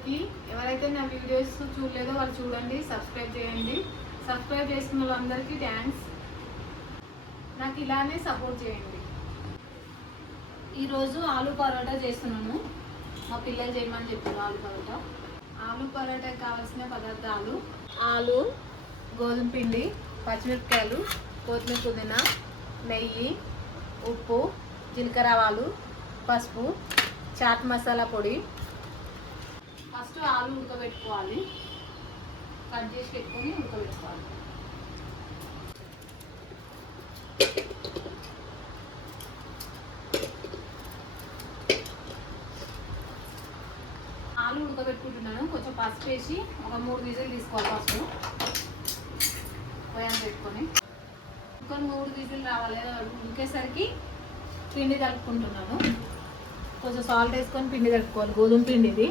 అందరికీ. ఎవరైతే నా వీడియోస్ చూడలేదో వాళ్ళు చూడండి, సబ్స్క్రైబ్ చేయండి. సబ్స్క్రైబ్ చేసుకున్న వాళ్ళందరికీ థ్యాంక్స్. నాకు ఇలానే సపోర్ట్ చేయండి. ఈరోజు ఆలు పరోటా చేస్తున్నాను. మా పిల్లలు చేయమని చెప్పారు ఆలు పరోటా. ఆలు పరోటాకి కావాల్సిన పదార్థాలు: ఆలు, గోధుమ పిండి, పచ్చిమిరపకాయలు, కొత్తిమీర, పుదీనా, నెయ్యి, ఉప్పు, జీలకర్ర ఆవాలు, పసుపు, చాట్ మసాలా పొడి. ఫస్ట్ ఆలు ఉడకబెట్టుకోవాలి. కట్ చేసి పెట్టుకొని ఉడకబెట్టుకోవాలి. ఆలు ఉడకబెట్టుకుంటున్నాను. కొంచెం పసుపు వేసి ఒక 3 విజిల్ తీసుకోవాలి. ఫస్ట్ పొయ్యి పెట్టుకొని ఇంకా 3 విజిల్ రావాలి. ఉడికేసరికి పిండి కలుపుకుంటున్నాను. కొంచెం సాల్ట్ వేసుకొని పిండి కలుపుకోవాలి. గోధుమ పిండి ఇది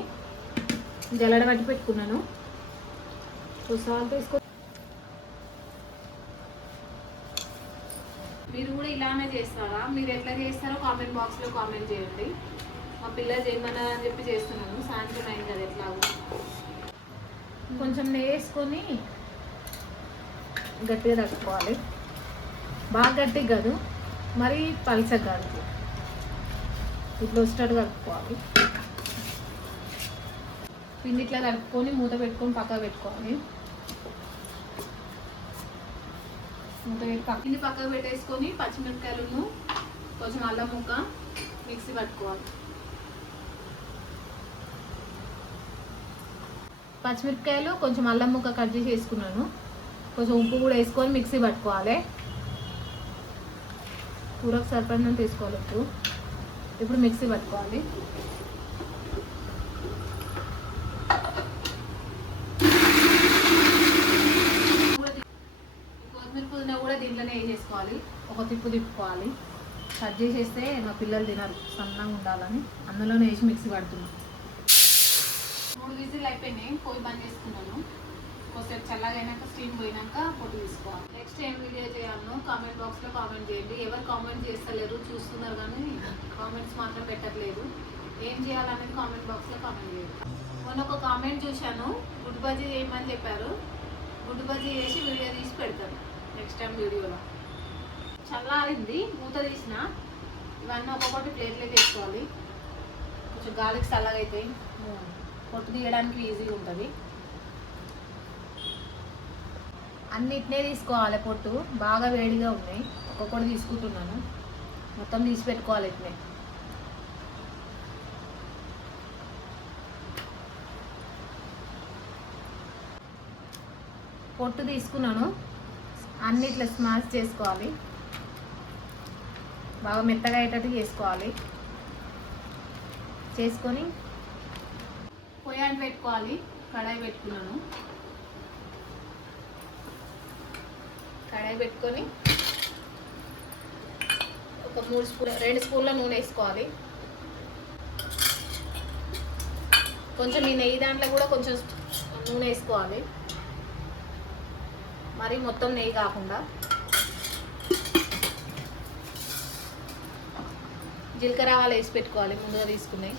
జల్లడ పట్టి పెట్టుకున్నాను. కొంచెం సాల్ట్ వేసుకొని మీరు కూడా ఇలానే చేస్తారా? మీరు ఎట్లా చేస్తారో కామెంట్ బాక్స్లో కామెంట్ చేయండి. మా పిల్లలు చేయమన్నా అని చెప్పి చేస్తున్నాను. సాయంత్రం అయింది కదా, ఎట్లాగో కొంచెం నెయ్యి వేసుకొని గట్టిగా తట్టుకోవాలి. బాగా గట్టిగా కాదు, మరీ పల్చగా కాదు, ఇట్లా వచ్చేటట్టు కలుపుకోవాలి. పిండి ఇట్లా కలుపుకొని మూత పెట్టుకొని పక్కకు పెట్టుకోవాలి. మూత పెట్టి పిండి పక్కకు పెట్టేసుకొని పచ్చిమిరపకాయలను కొంచెం అల్లం ముక్క మిక్సీ పట్టుకోవాలి. పచ్చిమిరపకాయలు కొంచెం అల్లం ముక్క కట్ చేసి వేసుకున్నాను. కొంచెం ఉప్పు కూడా వేసుకొని మిక్సీ పట్టుకోవాలి. కూరకు సరిపడినంత వేసుకోవాలి ఉప్పు. ఇప్పుడు మిక్సీ పట్టుకోవాలి. కొత్తిమీర పుదీనా కూడా దీంట్లోనే వేసేసుకోవాలి. ఒక తిప్పు తిప్పుకోవాలి. కట్ చేసేస్తే మా పిల్లలు తినరు, సన్నగా ఉండాలని అందులోనే వేసి మిక్సీ పడుతున్నాను. 3 విజిల్ అయిపోయినాయి. పొయ్యి బంద్ చేసుకున్నాను. కొంచెం చల్లగా అయినాక స్టీమ్ పోయినాక పొట్టు తీసుకోవాలి. నెక్స్ట్ ఏం వీడియో చేయాలో కామెంట్ బాక్స్లో కామెంట్ చేయండి. ఎవరు కామెంట్ చేస్తలేరు, చూస్తున్నారు కానీ కామెంట్స్ మాత్రం పెట్టట్లేదు. ఏం చేయాలనేది కామెంట్ బాక్స్లో కామెంట్ చేయండి. మొన్న ఒక కామెంట్ చూశాను, గుడ్డు బజ్జీ చేయమని చెప్పారు. గుడ్డు బజ్జీ చేసి వీడియో తీసి పెడతాను నెక్స్ట్ టైం వీడియోలో. చల్లారింది, మూత తీసిన. ఇవన్నీ ఒక్కొక్కటి ప్లేట్లోకి వేసుకోవాలి. కొంచెం గాలికి చల్లగా అవుతాయి, పొట్టు తీయడానికి ఈజీగా ఉంటుంది. అన్నిటినే తీసుకోవాలి. పొట్టు బాగా వేడిగా ఉన్నాయి, ఒక్కొక్కటి తీసుకుంటున్నాను. మొత్తం తీసి పెట్టుకోవాలి. ఇట్నే పొట్టు తీసుకున్నాను. అన్ని ఇట్లా స్మాష్ చేసుకోవాలి. బాగా మెత్తగా అయ్యేటట్టు చేసుకోవాలి. చేసుకొని పొయ్యి పెట్టుకోవాలి. కడాయి పెట్టుకున్నాను. కడాయి పెట్టుకొని ఒక 2 స్పూన్ల నూనె వేసుకోవాలి. కొంచెం ఈ నెయ్యి దాంట్లో కూడా కొంచెం నూనె వేసుకోవాలి, మరి మొత్తం నెయ్యి కాకుండా. జీలకర్ర ఆవాలు వేసి పెట్టుకోవాలి. ముందుగా తీసుకున్నాయి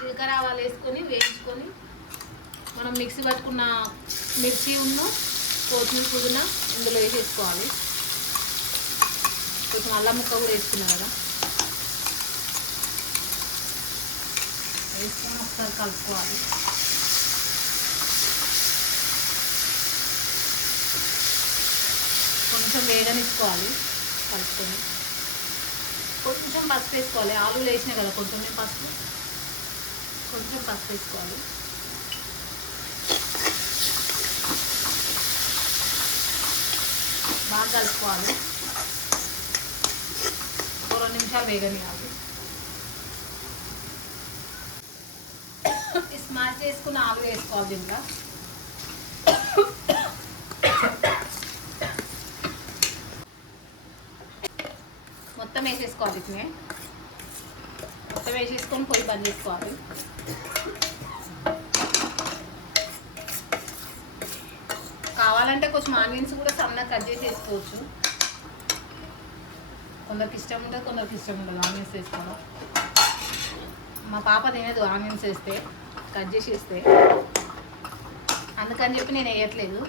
జీలకర్ర ఆవాలు వేసుకొని వేయించుకొని మనం మిక్సీ పట్టుకున్న మిర్చి ఉన్న కొత్తిమీర పుదీనా ఇందులో వేసేసుకోవాలి. కొంచెం అల్లం ముక్క కూడా వేసుకున్నాం కదా, వేసుకొని ఒకసారి కలుపుకోవాలి. కొంచెం వేగనిచ్చుకోవాలి. కలుపుకొని కొంచెం పసుపు వేసుకోవాలి. ఆలు వేసినా కదా, కొంచెం పసుపు వేసుకోవాలి. బాగా కలుపుకోవాలి. ఒక 2 నిమిషాలు వేగనియాలి. స్మాష్ చేసుకున్న ఆలు వేసుకోవాలి. దీంట్లో మొత్తం వేసేసుకోవాలి. ఇట్నే మొత్తం వేసేసుకొని పొయ్యి బంద్ చేసుకోవాలి. కావాలంటే కొంచెం ఆనియన్స్ కూడా సన్నగా కట్ చేసి వేసుకోవచ్చు. కొందరికి ఇష్టం ఉంటుంది, కొందరికి ఇష్టం ఉండదు ఆనియన్స్ వేసుకోవడం. మా పాప తినేది ఆనియన్స్ వేస్తే, కట్ చేసి వేస్తే, అందుకని చెప్పి నేను వేయట్లేదు.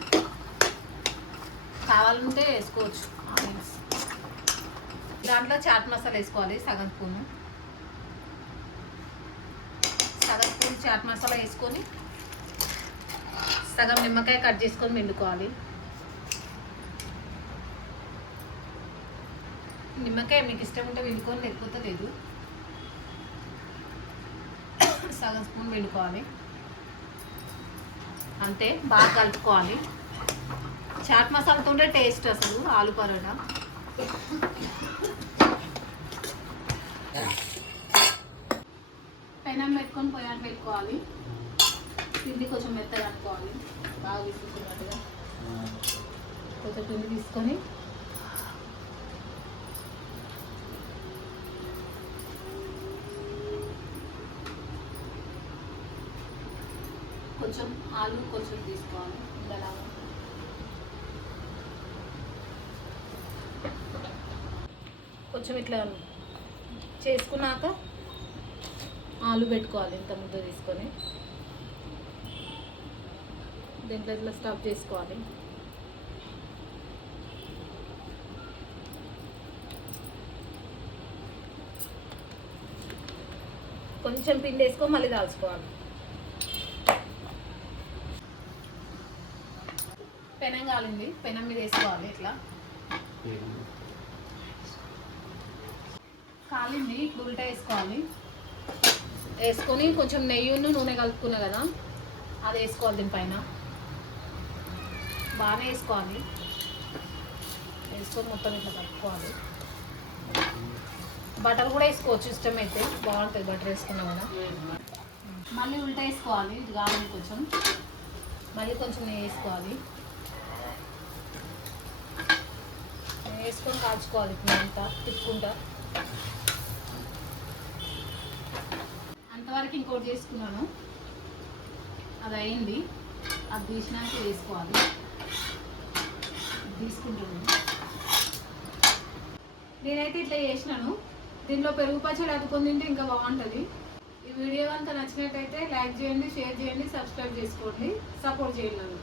కావాలంటే వేసుకోవచ్చు ఆనియన్స్. దాంట్లో చాట్ మసాలా వేసుకోవాలి సగం స్పూన్ చాట్ మసాలా వేసుకొని సగం నిమ్మకాయ కట్ చేసుకొని పిండుకోవాలి. నిమ్మకాయ మీకు ఇష్టం ఉంటే పిండుకొని, లేకపోతే లేదు. సగం స్పూన్ పిండుకోవాలి. అంతే, బాగా కలుపుకోవాలి. చాట్ మసాలాతో ఉంటే టేస్ట్ అసలు ఆలు పరోటా. పెనం పెట్టుకొని పొయ్యాన్ని పెట్టుకోవాలి. పిండి కొంచెం మెత్తగా అనుకోవాలి, బాగా విసుకున్నట్టుగా. కొంచెం పిండి తీసుకొని కొంచెం ఆలు కొంచెం తీసుకోవాలి. ఉండలాగా కొంచెం ఇట్లా చేసుకున్నాక ఆలు పెట్టుకోవాలి. ఇంత ముద్ద తీసుకొని దీంట్లో ఇట్లా స్టఫ్ చేసుకోవాలి. కొంచెం పిండి వేసుకొని మళ్ళీ దాల్చుకోవాలి. పెనం కాలింది, పెనం మీద వేసుకోవాలి. ఇట్లా కాలింది, ఇప్పుడు ఉల్టా వేసుకోవాలి. వేసుకొని కొంచెం నెయ్యి నూనె కలుపుకున్నా కదా, అది వేసుకోవాలి. దీనిపైన బాగానే వేసుకోవాలి. వేసుకొని మొత్తం ఇట్లా కలుపుకోవాలి. బటర్ కూడా వేసుకోవచ్చు, ఇష్టమైతే బాగుంటుంది బటర్ వేసుకున్నా కూడా. మళ్ళీ ఉల్టా వేసుకోవాలి. ఇది కావాలి కొంచెం, మళ్ళీ కొంచెం నెయ్యి వేసుకోవాలి. వేసుకొని కాల్చుకోవాలి. ఇప్పుడు అంతా తిప్పుకుంటా. అంతవరకు ఇంకోటి చేసుకున్నాను, అది అయింది. అది తీసినాక వేసుకోవాలి. తీసుకుంటాను నేనైతే ఇట్లా చేసినాను. దీనిలో పెరుగు పచ్చడి అతుకొని తింటే ఇంకా బాగుంటుంది. ఈ వీడియో కనుక నచ్చినట్టయితే లైక్ చేయండి, షేర్ చేయండి, సబ్స్క్రైబ్ చేసుకోండి, సపోర్ట్ చేయండి.